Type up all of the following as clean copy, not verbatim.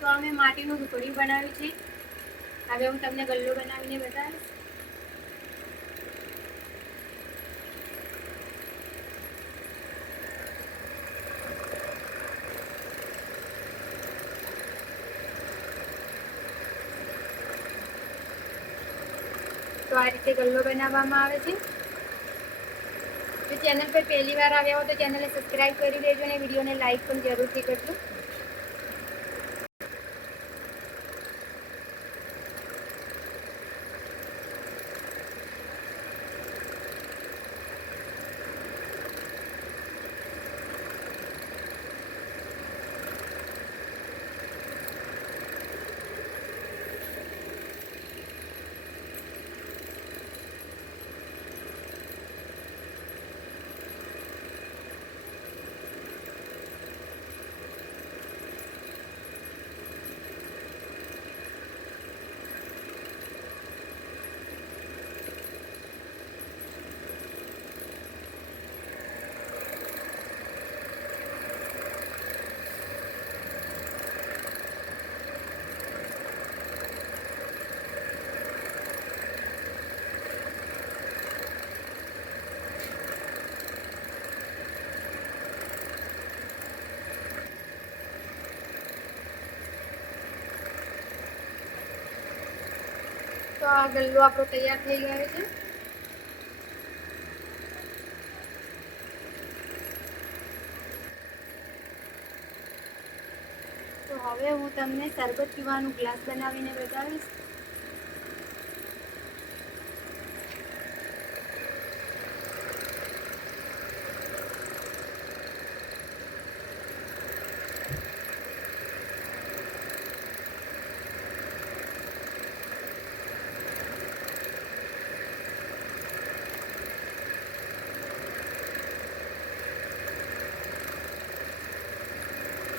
તો અમે માટીનું ઢોકળિયું બનાવ્યું છે. હવે હું તમને ગલ્લો બનાવીને બતાવીશ. તો આ રીતે ગલ્લો બનાવવામાં આવે છે. જો ચેનલ પર પહેલી વાર આવ્યા હો તો ચેનલને સબસ્ક્રાઇબ કરી દેજો અને વિડીયોને લાઈક પણ જરૂરથી કરજો. તો આ ગલ્લો આપણો તૈયાર થઈ ગયો છે. તો હવે હું તમને શરબત પીવાનું ગ્લાસ બનાવીને બતાવીશ.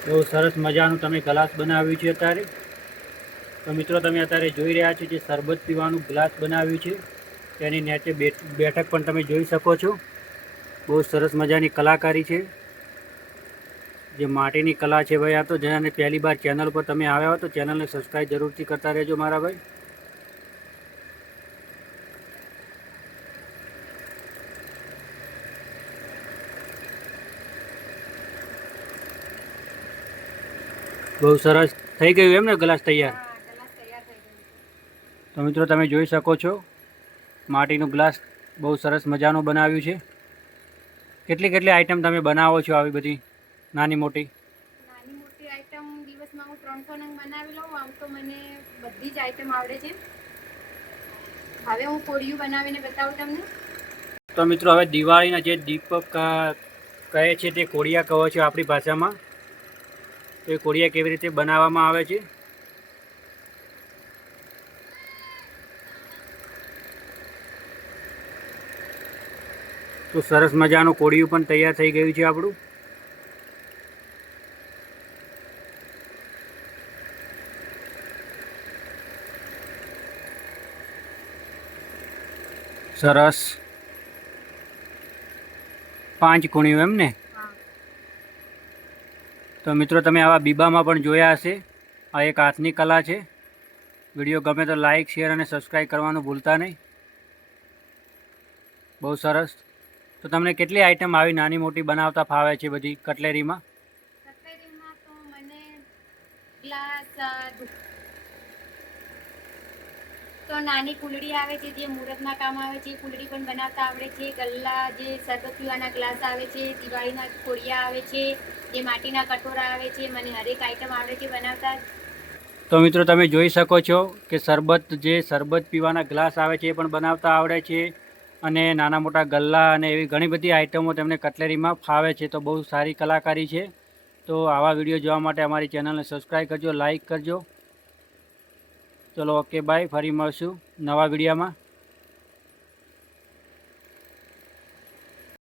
બહુ સરસ મજાનું તમે ગ્લાસ બનાવ્યું છે અત્યારે. તો મિત્રો તમે અત્યારે જોઈ રહ્યા છો જે શરબત પીવાનું ગ્લાસ બનાવ્યું છે તેની નીચે બેઠક પણ તમે જોઈ શકો છો. બહુ સરસ મજાની કલાકારી છે, જે માટીની કલા છે ભાઈ. આ તો જેને પહેલી વાર ચેનલ પર તમે આવ્યા હો તો ચેનલને સબસ્ક્રાઈબ જરૂરથી કરતા રહેજો મારા ભાઈ. બહુ સરસ થઈ ગયું એમ ને ગ્લાસ તૈયાર. ગ્લાસ તૈયાર થઈ ગયો છે. તો મિત્રો તમે જોઈ શકો છો માટીનું ગ્લાસ બહુ સરસ મજાનું બનાવ્યું છે. કેટલી આઈટમ તમે બનાવો છો આવી બધી નાની મોટી? નાની મોટી આઈટમ દિવસમાં હું 300 નંગ બનાવી લઉં. આમ તો મને બધી જ આઈટમ આવડે છે. હવે હું કોળિયું બનાવીને બતાવું તમને. તો મિત્રો હવે દિવાળીના જે દીપક કહે છે તે કોળિયા કહો છો આપણી ભાષામાં. તો એ કોળિયા કેવી રીતે બનાવવામાં આવે છે તો સરસ મજાનું કોળિયું પણ તૈયાર થઈ ગયું છે આપણું. સરસ 5 કોણિયું એમ ને? તો મિત્રો તમે આવા બીબામાં પણ જોયા હશે. આ એક હાથની કલા છે. વિડીયો ગમે તો લાઇક, શેર અને સબસ્ક્રાઈબ કરવાનું ભૂલતા નહીં. બહુ સરસ. તો તમને કેટલી આઈટમ આવી નાની મોટી બનાવતા ફાવે છે બધી કટલેરીમાં? કટલેરીમાં તો મને ગ્લાસ, તો તો નાની કુલડી આવે છે જે મુહૂર્તમાં કામ આવે છે, એ કુલડી પણ બનાવતા આવડે છે. ગલ્લા જે શરબત પીવાના ગ્લાસ આવે છે, દિવાળીના કોડિયા આવે છે, જે માટીના કટોરા આવે છે, મને હરેક આઈટમ આવડે છે બનાવતા. તો મિત્રો તમે જોઈ શકો છો કે શરબત પીવાના ગ્લાસ આવે છે એ પણ બનાવતા આવડે છે, અને નાના મોટા ગલ્લા અને એવી ઘણી બધી આઇટમો તેમને કટલેરીમાં ફાવે છે. તો બહુ સારી કલાકારી છે. તો આવા વિડીયો જોવા માટે અમારી ચેનલને સબસ્ક્રાઈબ કરજો, લાઈક કરજો. ચલો ઓકે બાય, ફરી મળશું નવા વિડીયોમાં.